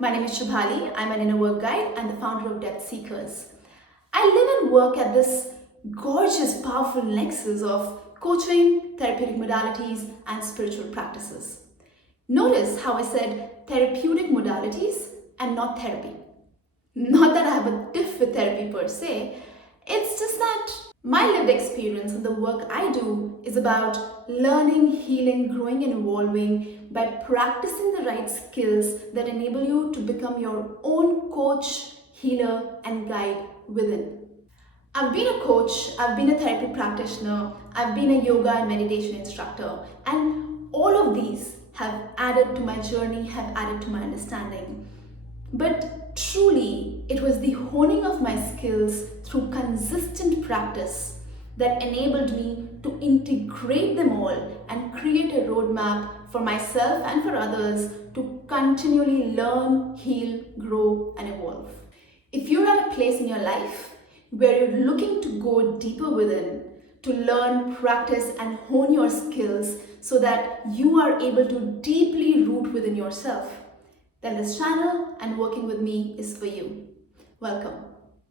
my name is Shobhali. I'm an inner work guide and the founder of Depth Seekers. I live and work at this gorgeous, powerful nexus of coaching, therapeutic modalities, and spiritual practices. Notice how I said therapeutic modalities and not therapy. Not that I have a diff with therapy per se, it's just that my lived experience and the work I do is about learning, healing, growing, and evolving by practicing the right skills that enable you to become your own coach, healer, and guide within. I've been a coach, I've been a therapy practitioner, I've been a yoga and meditation instructor, and all of these have added to my journey, have added to my understanding. But truly, it was the honing of my skills through consistent practice that enabled me to integrate them all and create a roadmap for myself and for others to continually learn, heal, grow, and evolve. If you're at a place in your life where you're looking to go deeper within, to learn, practice, and hone your skills so that you are able to deeply root within yourself, then this channel and working with me is for you. Welcome.